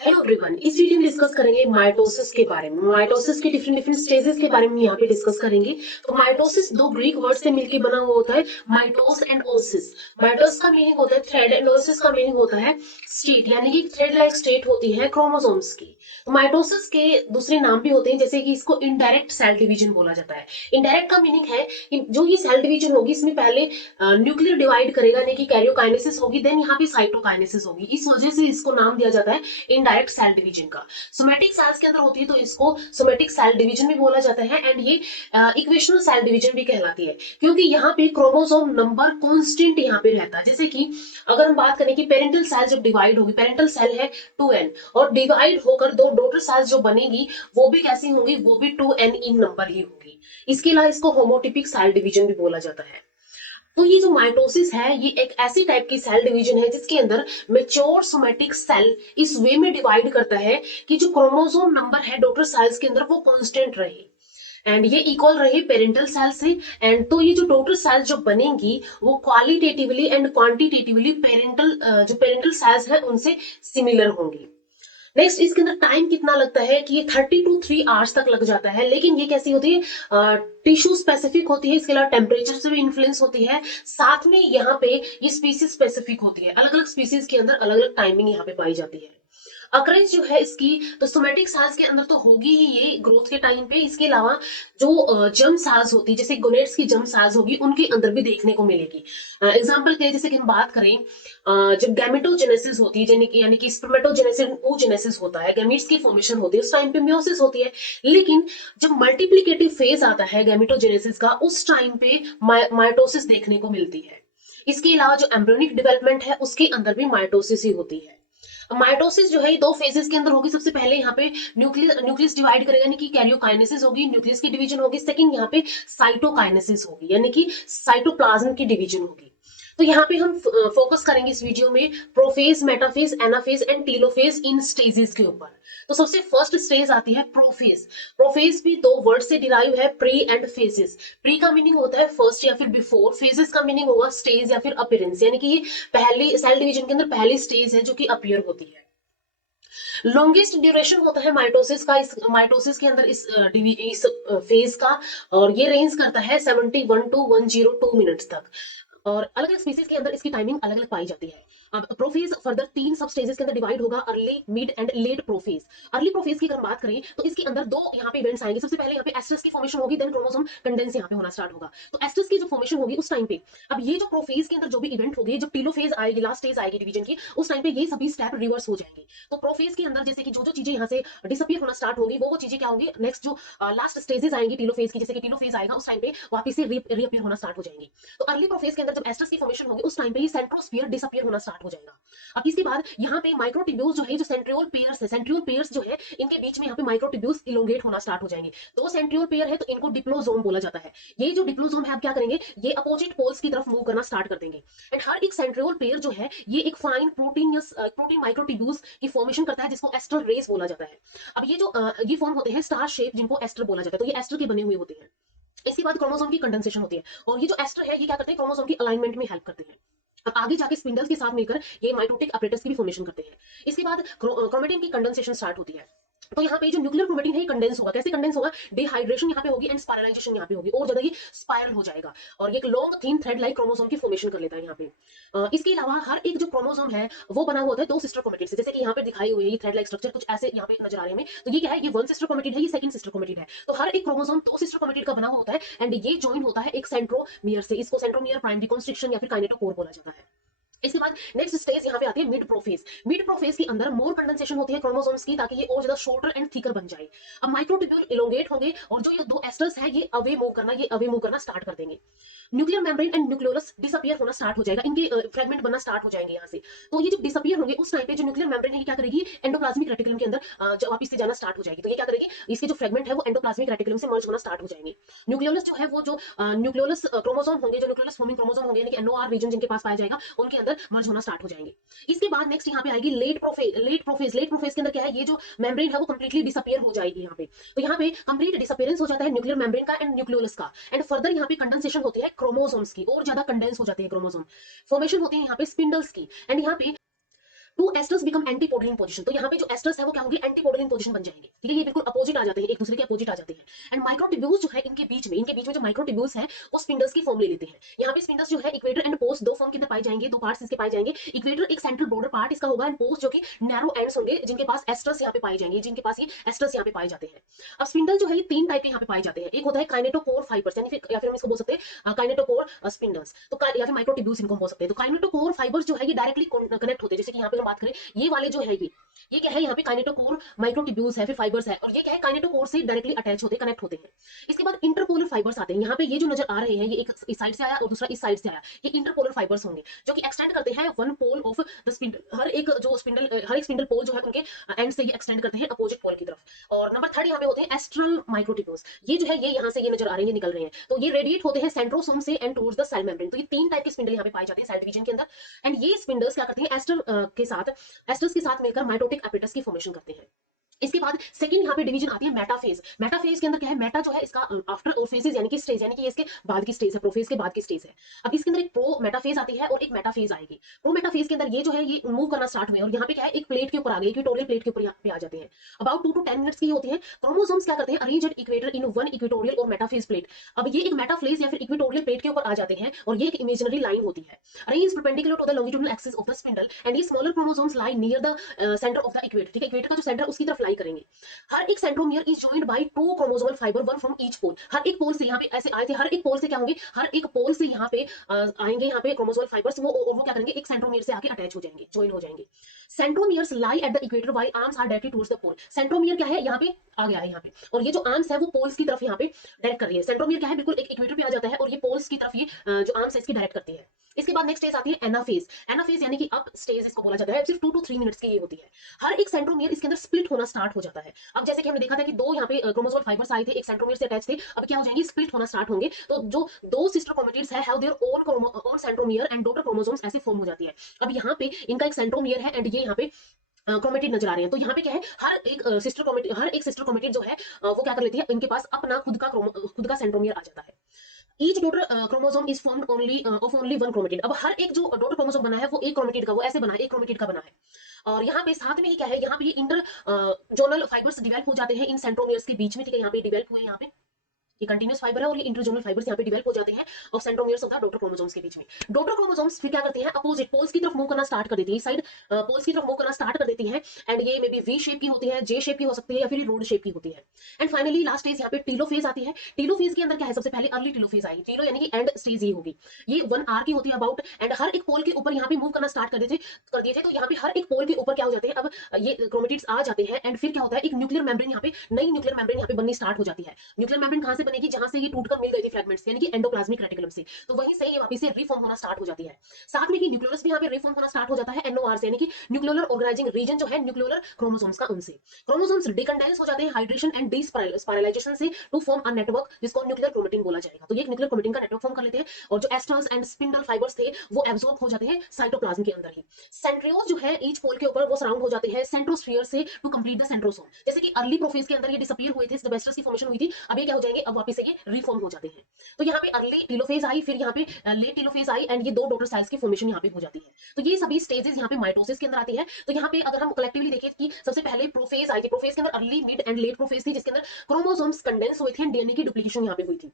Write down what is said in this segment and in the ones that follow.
Hello everyone, इस video में discuss करेंगे माइटोसिस के बारे में। माइटोसिस के डिफरेंट डिफरेंट स्टेजेस के बारे में यहाँ पे डिस्कस करेंगे। तो माइटोसिस दो ग्रीक वर्ड से मिलकर बना हुआ होता है, माइटोस एंड ओसिस। माइटोस का मीनिंग होता है थ्रेड एंड ओसिस का मीनिंग होता है स्टेट, यानी कि थ्रेड लाइक स्टेट होती है क्रोमोसोम्स की। तो माइटोसिस के दूसरे नाम भी होते हैं, जैसे कि इसको इनडायरेक्ट सेल डिवीजन बोला जाता है। इनडायरेक्ट का मीनिंग है कि जो ये सेल डिवीजन होगी इसमें पहले न्यूक्लियर डिवाइड करेगा, यानी कि कैरियोकाइनेसिस होगी, देन यहाँ पे साइटोकाइनेसिस होगी। इस वजह से इसको नाम दिया जाता है इनडायरेक्ट सेल डिवीजन का। सोमेटिक सेल्स के अंदर होती है तो इसको सोमेटिक सेल डिवीजन भी बोला जाता है, एंड ये इक्वेशनल सेल डिवीजन भी कहलाती है, क्योंकि यहाँ पे क्रोमोसोम नंबर कांस्टेंट यहाँ पे रहता है। जैसे कि अगर हम बात करें कि पेरेंटल सेल जब डिवाइड होगी, पेरेंटल सेल है 2n, और डिवाइड होकर दो डॉटर सेल्स जो बनेगी वो भी कैसी होंगी, वो भी 2n इन नंबर ही होगी। इसके अलावा इसको होमोटिपिक सेल डिवीजन भी बोला जाता है। तो ये जो माइटोसिस है ये एक ऐसी टाइप की सेल डिवीजन है जिसके अंदर मेच्योर सोमेटिक सेल इस वे में डिवाइड करता है कि जो क्रोमोसोम नंबर है डॉटर सेल्स के अंदर वो कांस्टेंट रहे, एंड ये इक्वल रहे पेरेंटल सेल से। एंड तो ये जो डॉटर सेल्स जो बनेंगी वो qualitatively and quantitatively parental cells है उनसे सिमिलर होंगी। नेक्स्ट, इसके अंदर टाइम कितना लगता है कि ये 30 to 3 आवर्स तक लग जाता है, लेकिन ये कैसी होती है, टिश्यू स्पेसिफिक होती है। इसके अलावा टेम्परेचर से भी इन्फ्लुएंस होती है, साथ में यहाँ पे ये स्पीसीज स्पेसिफिक होती है। अलग अलग स्पीसीज के अंदर अलग अलग टाइमिंग यहाँ पे पाई जाती है। अक्रेंस जो है इसकी, तो सोमेटिक सेल्स के अंदर तो होगी ही ये ग्रोथ के टाइम पे। इसके अलावा जो जर्म सेल्स होती है, जैसे गोनेट्स की जर्म सेल्स होगी, उनके अंदर भी देखने को मिलेगी। एग्जांपल के लिए जैसे कि हम बात करें, जब गैमेटोजेनेसिस होती है, यानी कि स्पर्मेटोजेनेसिस oogenesis होता है, गैमीट्स की फॉर्मेशन होती है, उस टाइम पे मियोसिस होती है। लेकिन जब मल्टीप्लिकेटिव फेज आता है गैमेटोजेनेसिस का, उस टाइम पे माइटोसिस देखने को मिलती है। इसके अलावा जो एम्ब्रियोनिक डेवलपमेंट है उसके अंदर भी माइटोसिस ही होती है। माइटोसिस जो है ये दो फेजेस के अंदर होगी। सबसे पहले यहाँ पे न्यूक्लियस डिवाइड करेगा, यानी कि कैरियोकाइनेसिस होगी, न्यूक्लियस की डिवीजन होगी। सेकंड यहाँ पे साइटोकाइनेसिस होगी, यानी कि साइटोप्लाज्म की डिवीजन होगी। तो यहाँ पे हम फोकस करेंगे इस वीडियो में prophase, metaphase, anaphase and telophase in stages के ऊपर। तो सबसे फर्स्ट स्टेज आती है प्रोफेज। प्रोफेज भी दो वर्ड से डिराइव है, प्री एंड फेजेस। प्री का मीनिंग होता है फर्स्ट या फिर बिफोर, फेजेस का मीनिंग होगा स्टेज या फिर अपीयरेंस, यानी कि ये पहली सेल डिवीजन के अंदर पहली स्टेज है जो कि अपीयर होती है। लॉन्गेस्ट ड्यूरेशन होता है माइटोसिस का, इस माइटोसिस के अंदर इस फेज का, और ये रेंज करता है 71 to 102 मिनट्स तक। और अलग अलग स्पीसीज के अंदर इसकी टाइमिंग अलग अलग पाई जाती है। अब प्रोफेज फर्दर तीन सब स्टेजेस के अंदर डिवाइड होगा, early, mid and let prophase. Early prophase की अगर हम बात करें तो इसके अंदर दो यहाँ पे इवेंट्स आएंगे। सबसे पहले यहाँ पे एस्ट्रस की फॉर्मेशन होगी, देन क्रोमोसोम कंडेंस यहाँ पे होना स्टार्ट होगा। तो एस्ट्रस की जो फॉर्मेशन होगी उस टाइम पे, अब ये जो प्रोफेज के अंदर जो भी इवेंट होगी, जब टीलोफेज आएगी, लास्ट स्टेज आएगी डिवीजन की, उस टाइम पे ये सभी स्टेप रिवर्स हो जाएंगे। तो प्रोफेज के अंदर जैसे कि जो जो चीजें यहाँ से डिसअपियर होना स्टार्ट होंगी, वो चीजें क्या होंगी, नेक्स्ट जो लास्ट स्टेजेस आएंगी टीलोफेज की, जैसे कि टीलोफेज आएगा उस टाइम पे वापस से रीअपियर होना स्टार्ट हो जाएंगी। तो अर्ली प्रोफेज के अंदर जब एस्ट्रस की फॉर्मेशन होगी उस टाइम पे ये सेंट्रोस्फीयर डिसअपियर होना स्टार्ट हो जाएगा। अब इसके बाद यहाँ पे माइक्रोट्यूब्यूल्स जो है, जो सेंट्रियोल पेयर्स है, सेंट्रियोल पेयर्स जो है इनके बीच में यहाँ पे माइक्रोट्यूब्यूल्स इलोंगेट होना स्टार्ट हो जाएंगे। दो सेंट्रियोल पेयर है तो इनको डिप्लोजोम बोला जाता है। ये जो डिप्लोजोम है अब क्या करेंगे, ये अपोजिट पोल्स की तरफ मूव करना स्टार्ट कर देंगे। एंड हर एक सेंट्रियोल पेयर जो है ये एक फाइन प्रोटीन माइक्रोट्यूब्यूल्स की फॉर्मेशन करता है, जिसको एस्टर रेस बोला जाता है। अब ये जो ये फॉर्म होते हैं स्टार शेप, जिनको एस्टर बोला जाता है, तो ये एस्टर के बने हुए होते हैं। इसके बाद क्रोमोसोम की कंडेंसेशन होती है, और ये जो एस्टर है ये क्या करते हैं, क्रोमोसोम की अलाइनमेंट में हेल्प करते हैं। अब आगे जाके स्पिंडल्स के साथ मिलकर ये माइटोटिक अपरेटस की भी फॉर्मेशन करते हैं। इसके बाद क्रोमेटिन की कंडेंसेशन स्टार्ट होती है। तो यहाँ पे जो न्यूक्लियर क्रोमेटिन है ये कंडेंस होगा। कैसे कंडेंस होगा, डिहाइड्रेशन यहाँ पे होगी एंड स्पाइरलाइजेशन यहाँ पे होगी, और ज्यादा ये स्पाइरल हो जाएगा और ये एक लॉन्ग थीन थ्रेड लाइक क्रोमोसोम की फॉर्मेशन कर लेता है यहाँ पे। इसके अलावा हर एक जो क्रोमोसोम है वो बना हुआ होता है दो सिस्टर क्रोमेटिन से, जैसे कि यहाँ पे दिखाई हुई है ये थ्रेड लाइक स्ट्रक्चर कुछ ऐसे यहाँ पे नजर आ रहे हैं। तो ये क्या है, ये वन सिस्टर क्रोमेटिन है, ये सेकंड सिस्टर क्रोमेटिन है। तो हर एक क्रोमोसोम दो सिस्टर क्रोमेटिन का बना हुआ होता है, एंड ये ज्वाइन होता है एक सेंट्रोमियर से। इसको सेंट्रोमियर प्राइमरी कॉन्स्ट्रिक्शन या फिर काइनेटोकोर बोला जाता है। इसके बाद नेक्स्ट स्टेज यहाँ पे आती है मिड प्रोफेज। मिड प्रोफेज के अंदर मोर कंडेंसेशन होती है क्रोमोसोम्स की, ताकि ये और ज्यादा शॉर्टर एंड थिकर बन जाए। अब माइक्रोट्यूब्यूल इलोंगेट होंगे और जो ये दो एस्टर्स है ये अवे मूव करना स्टार्ट कर देंगे। Nuclear membrane and nucleolus disappear होना स्टार्ट हो जाएगा, इनके फ्रेगमेंट बनना स्टार्ट हो जाएंगे यहाँ से। तो ये जब डिसअपियर होंगे उस टाइम पे जो न्यूक्लियर मेम्ब्रेन है ये क्या करेगी, एंडोप्लाज्मिक रेटिकुलम के अंदर वापस से जाना स्टार्ट हो जाएगी। तो ये क्या करेगी, इसके जो फ्रेगमेंट है वो एंडोप्लाज्मिक रेटिकुलम से मर्ज होना स्टार्ट हो जाएंगे। न्यूक्लियोलस जो है वो जो न्यूक्लियोलस क्रोमोसोम होंगे, जो न्यूक्लियोलस फॉर्मिंग क्रोमोसोम होंगे, यानी कि एनओआर रीजन जिनके पास पाया जाएगा, उनके अंदर मर्ज होना स्टार्ट हो जाएंगे। इसके बाद नेक्स्ट यहाँ पे आएगी लेट प्रोफेज। लेट प्रोफेज के अंदर क्या है, ये जो मेम्ब्रेन है वो कंप्लीटली डिसअपियर हो जाएगी यहाँ पे। तो यहाँ पे कंप्लीट डिसअपियरेंस हो जाता है न्यूक्लियर मेम्ब्रेन का एंड न्यूक्लियोलस का, एंड फर्दर यहाँ पे कंडेंसेशन होती है क्रोमोसोम्स की, और ज्यादा कंडेंस हो जाती है क्रोमोसोम, फॉर्मेशन होती है यहाँ पे स्पिंडल्स की। एंड यहाँ पे टू एस्टर्स बिकम एंटीपोडलिन पोजीशन, तो यहाँ पे जो एस्टर्स है वो क्या होंगे, एंटीपोडलिन पोजीशन बन जाएंगे, ठीक है, ये बिल्कुल अपोजिट आ जाते हैं, एक दूसरे के अपोजिट आ जाते हैं। एंड माइक्रोट्यूब्यूल्स जो है इनके बीच में जो माइक्रोट्यूब्यूल्स है वो स्पिंडल्स की फॉर्म ले लेते हैं। यहाँ पे स्पिंडल्स जो है इक्वेटर एंड पोस्ट दो फॉर्म के अंदर पाए जाएंगे, दो पार्ट्स इसके पाए जाएंगे। इक्वेटर एक सेंट्रल बॉर्डर पार्ट इसका होगा, एंड पोस्ट जो कि नैरो एंड्स होंगे, जिनके पास एस्टर्स यहाँ पे पाए जाएंगे, जिनके पास ये एस्टर्स यहाँ पे पाए जाते हैं। अब स्पिंडल जो है ये तीन टाइप के यहाँ पे पाए जाते हैं, एक होता है काइनेटोकोर फाइबर्स, यानी फिर या फिर हम इसको बोल सकते हैं काइनेटोकोर स्पिंडल्स, तो या फिर माइक्रोट्यूब्यूल्स इनको बोल सकते हैं। तो काइनेटोकोर फाइबर्स जो है ये डायरेक्टली कनेक्ट होते हैं, जैसे कि यहाँ पे हम बात करें ये वाले जो है ये क्या है, यहाँ पे काइनेटोकोर माइक्रोट्यूब्यूल्स है, फिर फाइबर्स है, और ये क्या है, काइनेटोकोर से डायरेक्टली अटैच होते हैं, कनेक्ट होते हैं। इसके बाद इंटरपोलर फाइबर्स आते हैं, यहाँ पे ये जो नजर आ रहे हैं, ये एक इस साइड से आया और दूसरा इस साइड से आया, ये इंटरपोलर फाइबर्स होंगे जो कि एक्सटेंड करते हैं one pole of the spindle, हर एक स्पिंडल पोल जो है उनके एंड से ये एक्सटेंड करते हैं अपोजिट पोल की तरफ। और नंबर थर्ड यहाँ पे होते हैं एस्ट्रल माइक्रोट्यूब्यूल्स, ये जो है ये यहाँ से ये नजर आ रहे हैं, निकल रहे हैं, तो ये रेडिएट होते हैं सेंट्रोसोम से and towards the cell membrane. तो ये तीन टाइप के स्पिंडल यहाँ पे पाए जाते हैं सेल डिवीजन के अंदर, एंड ये स्पिंडल्स क्या करते हैं, एस्टर्स के साथ मिलकर माइटोटिक एपिटस की फॉर्मेशन करते हैं। इसके बाद सेकंड यहाँ पे डिवीजन आती है मेटाफेज। मेटाफेज के अंदर क्या है, मेटा जो है इसका आफ्टर और फेजेस यानी कि स्टेज, यानी कि इसके बाद की स्टेज है, प्रोफेज के बाद की स्टेज है। अब इसके अंदर एक प्रो मेटाफेज आती है और एक मेटाफेज आएगी। प्रो मेटाफेज के अंदर ये जो है ये मूव करना स्टार्ट हुए और यहाँ पे क्या है, एक प्लेट के ऊपर आ गए, इक्वेटोरियल प्लेट के ऊपर यहाँ पे आ जाते हैं। अबाउट 2 to 10 मिनट्स की होती है। क्रोमोसोम्स क्या करते हैं, arrange at equator in one equatorial और मेटाफेज प्लेट। अब ये एक मेटाफेज या फिर इक्वेटोरियल प्लेट के ऊपर आ जाते हैं और ये एक इमेजिनरी लाइन होती है, arrange perpendicular to the longitudinal axis of the spindle, and ये smaller chromosomes lie near the centre of the equator, ठीक है, इक्वेटर का जो सेंटर उसकी तरफ लाई करेंगे। हर एक centromere is joined by 2 chromosomal fibre, one from each pole. हर एक पोल से यहाँ पे ऐसे आए थे, हर एक पोल से क्या होंगे, हर एक पोल से यहाँ पे आएंगे, यहाँ पे क्रोमोसोमल फाइबर्स वो क्या करेंगे, एक सेंट्रोमियर से आके अटैच हो जाएंगे, ज्वाइन हो जाएंगे। Centromeres lie at the equator while arms are directly towards the pole. Centromere क्या है, यहाँ पे आ गया है यहाँ पे, और ये जो आर्म्स है वो पोल्स की तरफ यहाँ पे डायरेक्ट कर रही है। सेंट्रोमियर क्या है, बिल्कुल एक इक्वेटर पे आ जाता है और ये पोल्स की तरफ ये जो आर्म्स है इसकी डायरेक्ट करती है। इसके बाद नेक्स्ट स्टेज आती है एनाफेज। एनाफेज यानी कि अप स्टेज इसको बोला जाता है, सिर्फ 2 to 3 मिनट्स की ये होती है। हर एक सेंट्रोमियर इसके अंदर स्प्लिट होना स्टार्ट हो जाता है। अब जैसे कि हमने देखा था कि दो यहाँ पे क्रोमोसोमल फाइबर्स आए थे, एक सेंट्रोमियर से अटैच थे, अब क्या हो जाएंगे, स्प्लिट होना स्टार्ट होंगे। तो जो दो सिस्टर क्रोमेटिड्स है have their own centromere and daughter chromosomes ऐसे फॉर्म हो जाती है। अब यहाँ पे इनका एक सेंट्रोमियर है एंड ये यहाँ पे क्रोमेटिड नजर आ रहे हैं। तो यहाँ पे क्या है, हर एक सिस्टर क्रोमेटिड जो है वो क्या कर लेती है, इनके पास अपना खुद का सेंट्रोमियर आ जाता है। Each daughter chromosome is formed only one chromatid. अब हर एक जो डॉटर क्रोमोसोम बना है वो एक क्रोमेटिड का, वो ऐसे बना है, एक क्रोमेटिड का बना है। और यहाँ पे साथ में ही क्या है, यहाँ पे ये इंटर जोनल फाइबर्स डिवेल्प हो जाते हैं इन सेंट्रोमियर्स के बीच में, ठीक है, यहाँ पे डिवेल्प हुए, यहाँ पे ये कंटीन्यूअस फाइबर है और ये इंटरजोनल फाइबर्स यहाँ पे डिवेल्प हो जाते हैं और centromeres of the daughter chromosomes के बीच में। डॉटर क्रोमोसोम्स फिर क्या करते हैं, अपोजिट पोल्स की तरफ मूव करना स्टार्ट कर देती है, इस साइड पोल्स की तरफ मूव करना स्टार्ट कर देती है, एंड ये मे बी वी शेप की होती है, जे शेप की हो सकती है, या फिर रोड शेप की होती है। एंड फाइनली लास्ट स्टेज यहाँ पे टीलोफेज आती है। टीलोफेज के अंदर क्या है, सबसे पहले अर्ली टीलोफेज आएगी, टीलो यानी कि एंड स्टेज ये होगी, ये 1 आवर की होती है अबाउट, एंड हर एक पोल के ऊपर यहाँ पे मूव करना स्टार्ट कर दिए थे। तो यहाँ पे हर एक पोल के ऊपर क्या हो जाते हैं, अब ये क्रोमेटिड्स आ जाते हैं, एंड फिर क्या होता है, एक न्यूक्लियर मेम्ब्रेन यहाँ पे, नई न्यूक्लियर मेम्ब्रेन यहाँ पे बननी स्टार्ट हो जाती है। न्यूक्लियर मेम्ब्रेन कहाँ से बनेगी, जहां से ये टूटकर मिल गई थी फ्रैगमेंट्स, यानी कि एंडोप्लाज्मिक रेटिकुलम से, तो वहीं से ये वापस से रिफॉर्म होना स्टार्ट हो जाती है। साथ में ही न्यूक्लियस भी यहाँ पे रिफॉर्म होना स्टार्ट हो जाता है एनओआर से, यानी कि न्यूक्लियर ऑर्गेनाइजिंग रीजन जो है न्यूक्लियर क्रोमोसोम्स का, उनसे क्रोमोसोम्स डिकंडेंस हो जाते हैं हाइड्रेशन एंड डीस्पाइरलाइजेशन से टू फॉर्म अ नेटवर्क जिसको न्यूक्लियर क्रोमेटिन बोला जाएगा। तो ये न्यूक्लियर क्रोमेटिन का नेटवर्क फॉर्म कर लेते हैं और जो एस्ट्रल्स एंड स्पिंडल फाइबर्स थे वो एब्जॉर्ब हो जाते हैं साइटोप्लाज्म के अंदर ही। सेंट्रियोल्स जो है ईच पोल के ऊपर वो सराउंड हो जाते हैं सेंट्रोस्फीयर से टू कंप्लीट द सेंट्रोसोम। जैसे कि अर्ली प्रोफेज के अंदर ये डिसअपीयर हुए थे, जब एस्ट्रस की फॉर्मेशन हुई थी, अब ये क्या हो जाएंगे, अब वापस से ये रिफॉर्म हो जाते हैं। तो यहाँ पे अर्ली टीलोफेज आई, फिर यहाँ पे लेट टीलोफेज आई, एंड ये दो डॉटर सेल्स की फॉर्मेशन यहाँ पे हो जाती है। तो ये सभी स्टेजेस यहाँ पे माइटोसिस के अंदर आती है। तो यहाँ पे अगर हम कलेक्टिवली देखें कि सबसे पहले प्रोफेज आई थी, प्रोफेज के अंदर early, mid and let prophase थी, जिसके अंदर क्रोमोसोम्स कंडेंस हुए थे एंड डीएनए की डुप्लीकेशन यहाँ पे हुई थी।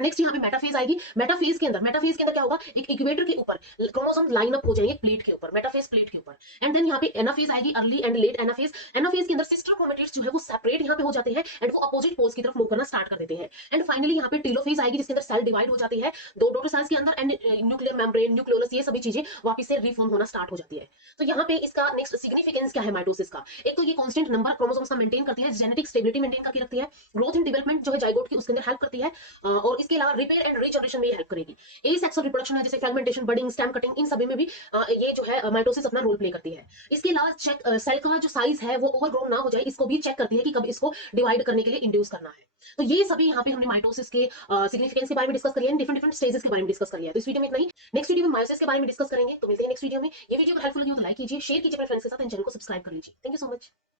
नेक्स्ट यहाँ पे मेटाफेज आएगी। मेटाफेज के अंदर क्या होगा, एक इक्वेटर के ऊपर क्रोमोसोम लाइन अप हो जाएंगे प्लेट के ऊपर, मेटाफेज प्लेट के ऊपर। एंड देन यहाँ पे एनाफेज आएगी, early and let anaphase. Anaphase के अंदर सिस्टर क्रोमेटिड्स जो है वो सेपरेट यहाँ पे हो जाते हैं एंड वो अपोजिट पोल्स की तरफ मूव करना स्टार्ट कर देते हैं। एंड फाइनली यहाँ पे टीलोफेज आएगी, जिसके अंदर सेल डिवाइड हो जाती है दो डॉटर सेल्स के अंदर, एंड न्यूक्लियर मेम्ब्रेन, न्यूक्लियोलस, ये सभी चीजें वापस से रिफॉर्म होना स्टार्ट हो जाती है। तो यहाँ पे इसका नेक्स्ट सिग्निफिकेंस क्या है माइटोसिस का, एक तो ये कांस्टेंट नंबर क्रोमोसोम्स का मेंटेन करती है, जेनेटिक स्टेबिलिटी मेंटेन करके रखती है, ग्रोथ एंड डेवलपमेंट जो है जाइगोट की उसके अंदर हेल्प करती है, और इसके अलावा रिपेयर एंड जनरेशन में हेल्प करेगी। एसेक्सुअल रिप्रोडक्शन है, जैसे फ्रेगमेंटेशन, बडिंग, स्टेम कटिंग, इन सभी में भी ये जो है माइटोसिस अपना रोल प्ले करती है। इसके अलावा चेक सेल का जो साइज है वो ओवरग्रोन ना हो जाए, इसको भी चेक करती है कि कब इसको डिवाइड करने के लिए इंड्यूस करना है। तो ये सभी यहाँ पे हमने माइटोसिस के सिग्निफिकेंस के बारे में डिस्कस करिए, डिफरेंट स्टेजेस के बारे में डिस्कस करिए। तो इस वीडियो में इतना ही, नेक्स्ट वीडियो में मायोसिस के बारे में डिस्कस करेंगे। तो मिलते हैं नेक्स्ट वीडियो में। ये वीडियो हेल्पफुल लगी हो तो लाइक कीजिए, शेयर कीजिए अपने फ्रेंड्स के साथ, एंड चैनल को सब्सक्राइब कर लीजिए। Thank you so much.